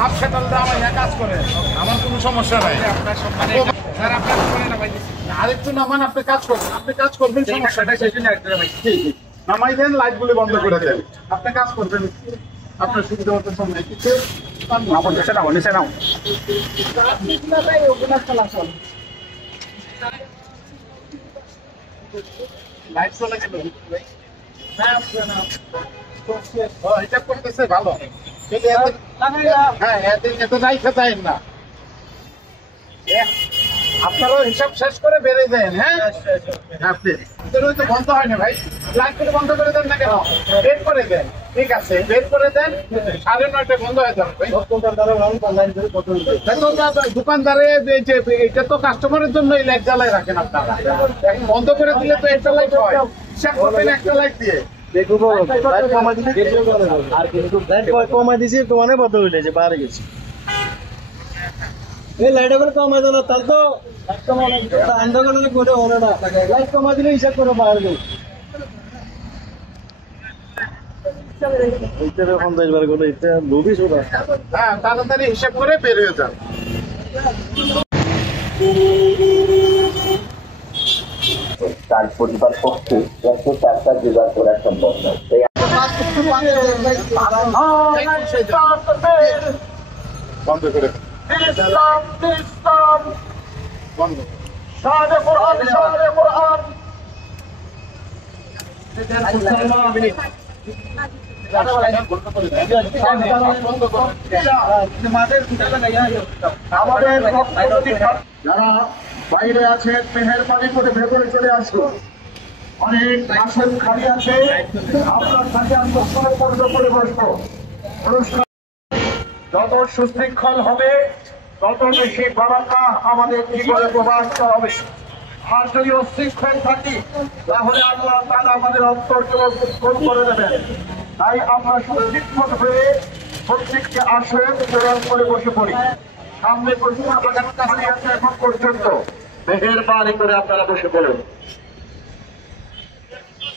Half সেটালটা আমার কাজ করে, আমার কোনো সমস্যা নাই। আপনার সম্মানে স্যার আপনার সম্মানে নামাই দিচ্ছি। আরেকটু নামান, আপনি কাজ করবেন, আপনি কাজ করবেন, সমস্যাটা সেই জন্য একটু নামাই। ঠিক নামাই দেন, লাইটগুলি বন্ধ করে দেন, আপনি কাজ করবেন আপনার সুবিধা মতো সময়। কিছু নিচে নাও, নিচে নাও। লাইট চলে গেল, এটা করতেছে ভালো। হ্যাঁ, এত রাইখা যায় না, আপনারাও হিসাব শেষ করে বেড়ে দেন। হ্যাঁ, আপনি তো বন্ধ হয় না ভাই, লাইট করে বন্ধ করে দেন না কেন? বের করে দেন, ঠিক আছে, বের করে দেন। 9:30 বন্ধ হয়ে যাবে ভাই। দোকানদারে এটা তো কাস্টমারের জন্য এই লাইট জ্বালায় রাখেন আপনারা, এখন বন্ধ করে দিলে তো একটা লাইট হয়, হিসাব করবেন একটা লাইট দিয়ে। কমাই দিছি তোমার বদল হইলে যে বাইরে গেছি এই লাইট করে কমাই দিল তাহলে তো আন্দোলন করে হলো না। লাইট কমাই দিলে হিসাব করে বাইরে গেল 50 বার করে এটা লোভি শুধু। হ্যাঁ, তাড়াতাড়ি হিসাব করে বের হয়ে যান। তার পরিবার পক্ষে 104টা জোগাড় করা সম্ভব নয়। বন্ধ করে বন্ধ। যারা বাইরে আছেন মেহেরবানি করে ভেতরে চলে আসুন। অনেক আসন খালি আছে, আপনার সাথে আমরা পর্ব করে বসবো। অনুষ্ঠান যত সুশৃঙ্খল হবে তত বেশি বারাকা আমাদের জীবনে প্রবাহিত হবে। আর যদি অশৃঙ্খল থাকি তাহলে আল্লাহ তাআলা আমাদের অন্তরকে ফুল করে দেবেন। তাই আমরা সুশৃঙ্খল হয়ে প্রত্যেককে আসন জোগাড় করে বসে পড়ি। সামনে প্রশ্ন এখন পর্যন্ত মেহেরবানি করে আপনারা বসে পড়ুন।